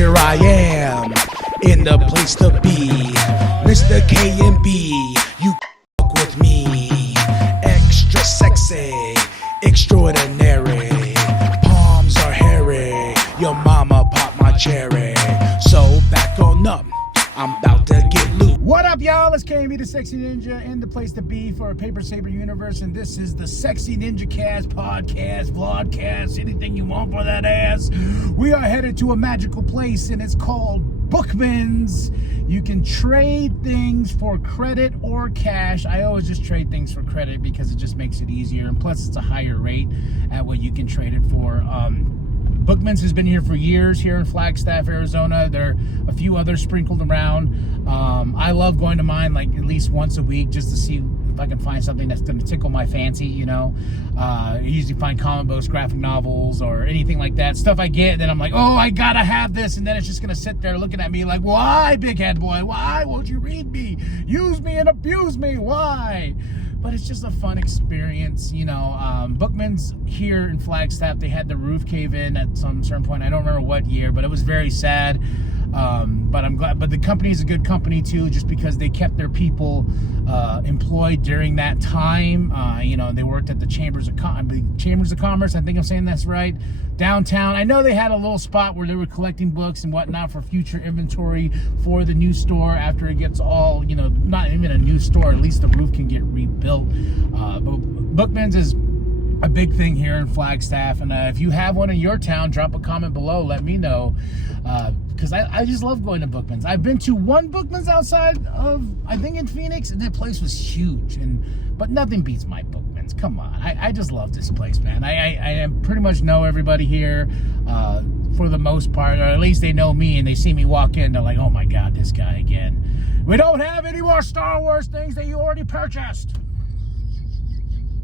here I am, in the place to be, Mr. K&B, you fuck with me, extra sexy, extraordinary, palms are hairy, your mama popped my cherry, so back on up, I'm about to get loose. What up, y'all? It's K&B the Sexy Ninja in the place to be for a Paper Saber universe, and this is the Sexy Ninjacast podcast, vlogcast, anything you want for that ass. We are headed to a magical place, and it's called Bookmans. You can trade things for credit or cash. I always just trade things for credit because it just makes it easier, and plus it's a higher rate at what you can trade it for. Bookmans has been here for years here in Flagstaff, Arizona. There are a few others sprinkled around. I love going to mine like at least once a week just to see if I can find something that's going to tickle my fancy, you know. I usually find comic books, graphic novels, or anything like that. Stuff I get, and then I'm like, oh, I gotta have this. And then it's just going to sit there looking at me like, why, big head boy? Why won't you read me? Use me and abuse me. Why? But it's just a fun experience, you know. Bookmans here in Flagstaff, they had the roof cave in at some certain point. I don't remember what year, but it was very sad. But I'm glad. But the company is a good company too, just because they kept their people employed during that time. You know, they worked at the Chambers of Commerce. I think I'm saying that's right. Downtown. I know they had a little spot where they were collecting books and whatnot for future inventory for the new store after it gets all, you know, not even a new store. At least the roof can get rebuilt. But Bookmans is a big thing here in Flagstaff, and if you have one in your town, drop a comment below. Let me know, because I just love going to Bookmans. I've been to one Bookmans outside of, I think, in Phoenix, and that place was huge, but nothing beats my Bookmans. Come on, I just love this place, man. I pretty much know everybody here for the most part, or at least they know me, and they see me walk in, they're like, oh my god, this guy again. We don't have any more Star Wars things that you already purchased.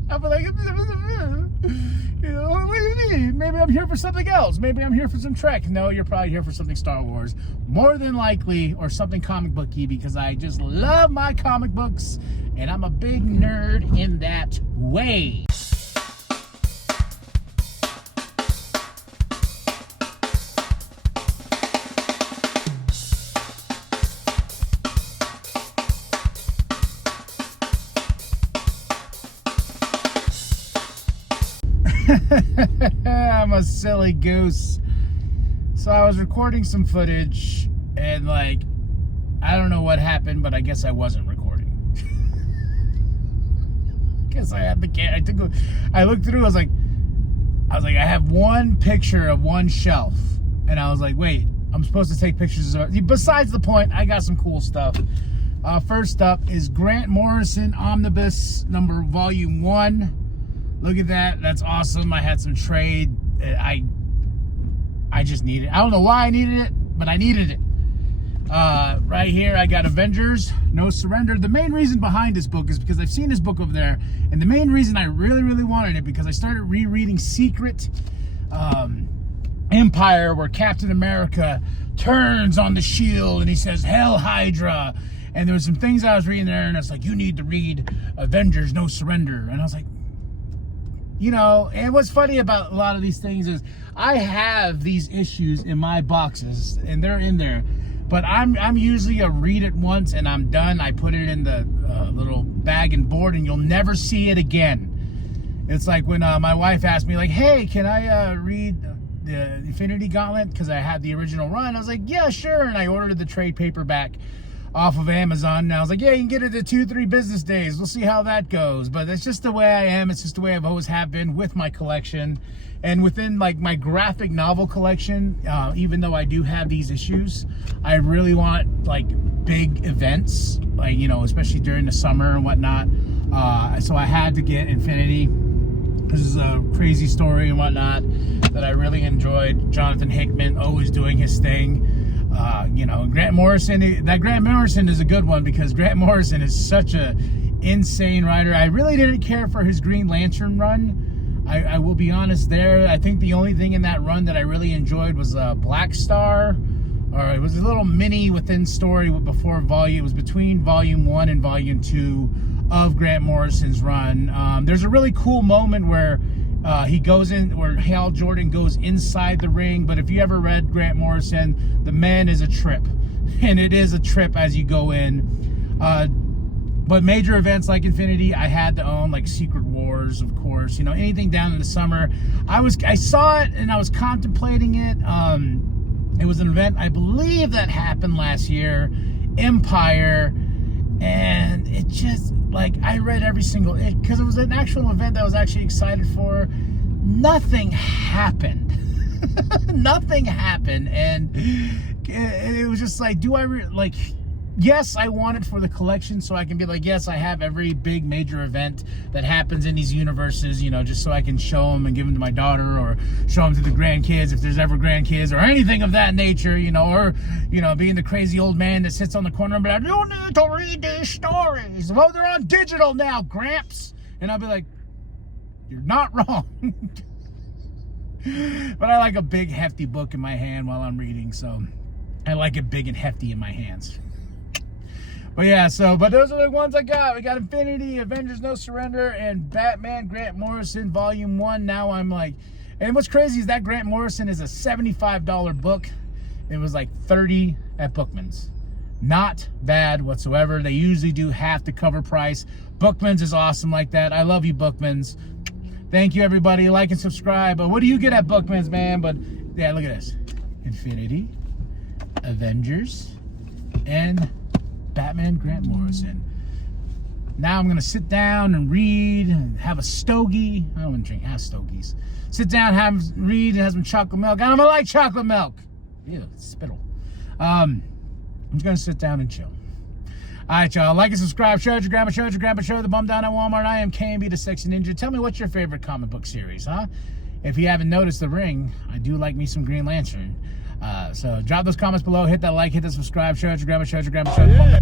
I'll be like, you know, what do you mean? Maybe I'm here for something else. Maybe I'm here for some Trek. No, you're probably here for something Star Wars. More than likely, or something comic booky, because I just love my comic books, and I'm a big nerd in that way. I'm a silly goose. So I was recording some footage, and like, I don't know what happened, but I guess I wasn't recording. Guess I had the camera. I looked through. I was like, I have one picture of one shelf, and I was like, wait, I'm supposed to take pictures of. Besides the point, I got some cool stuff. First up is Grant Morrison Omnibus number Volume 1. Look at that. That's awesome. I had some trade. I just needed it. I don't know why I needed it, but I needed it. Right here, I got Avengers, No Surrender. The main reason behind this book is because I've seen this book over there, and the main reason I really, really wanted it because I started rereading Secret Empire, where Captain America turns on the shield and he says, Hell Hydra. And there were some things I was reading there, and it's like, you need to read Avengers, No Surrender. And I was like, you know, and what's funny about a lot of these things is I have these issues in my boxes, and they're in there, but I'm usually a read it once and I'm done. I put it in the little bag and board, and you'll never see it again. It's like when my wife asked me, like, hey, can I read the Infinity Gauntlet, because I had the original run. I was like, yeah, sure. And I ordered the trade paperback off of Amazon, and I was like, yeah, you can get it in 2-3 business days. We'll see how that goes. But it's just the way I am. It's just the way I've always have been with my collection. And within like my graphic novel collection, even though I do have these issues, I really want like big events, like, you know, especially during the summer and whatnot. So I had to get Infinity. This is a crazy story and whatnot that I really enjoyed. Jonathan Hickman always doing his thing. You know, Grant Morrison is a good one, because Grant Morrison is such a insane writer. I really didn't care for his Green Lantern run. I will be honest there. I think the only thing in that run that I really enjoyed was Black Star, or it was a little mini within story before volume. It was between Volume 1 and Volume 2 of Grant Morrison's run. There's a really cool moment where He goes in, or Hal Jordan goes inside the ring. But if you ever read Grant Morrison, the man is a trip. And it is a trip as you go in. But major events like Infinity, I had to own, like Secret Wars, of course. You know, anything down in the summer. I saw it and I was contemplating it. It was an event, I believe, that happened last year, Empire. And it just, like, I read every single, because it was an actual event that I was actually excited for. Nothing happened. Nothing happened. And it was just like, yes, I want it for the collection so I can be like, yes, I have every big major event that happens in these universes, you know, just so I can show them and give them to my daughter, or show them to the grandkids if there's ever grandkids, or anything of that nature, you know, or, you know, being the crazy old man that sits on the corner and be like, you need to read these stories. Well, they're on digital now, Gramps. And I'll be like, you're not wrong. But I like a big, hefty book in my hand while I'm reading, so I like it big and hefty in my hands. But yeah, but those are the ones I got. We got Infinity, Avengers No Surrender, and Batman Grant Morrison Volume 1. Now I'm like, and what's crazy is that Grant Morrison is a $75 book. It was like $30 at Bookmans. Not bad whatsoever. They usually do half the cover price. Bookmans is awesome like that. I love you, Bookmans. Thank you, everybody. Like and subscribe. But what do you get at Bookmans, man? But yeah, look at this. Infinity, Avengers, and Batman Grant Morrison. Now I'm going to sit down and read and have a stogie. I don't want to have stogies. Sit down, read, and have some chocolate milk. I don't like chocolate milk. Ew, spittle. I'm just going to sit down and chill. All right, y'all. Like and subscribe. Show your grandma, the bum down at Walmart. I am KMB, the Sexy Ninja. Tell me, what's your favorite comic book series, huh? If you haven't noticed The Ring, I do like me some Green Lantern. So drop those comments below. Hit that like, hit that subscribe. Show your grandma, the bum down.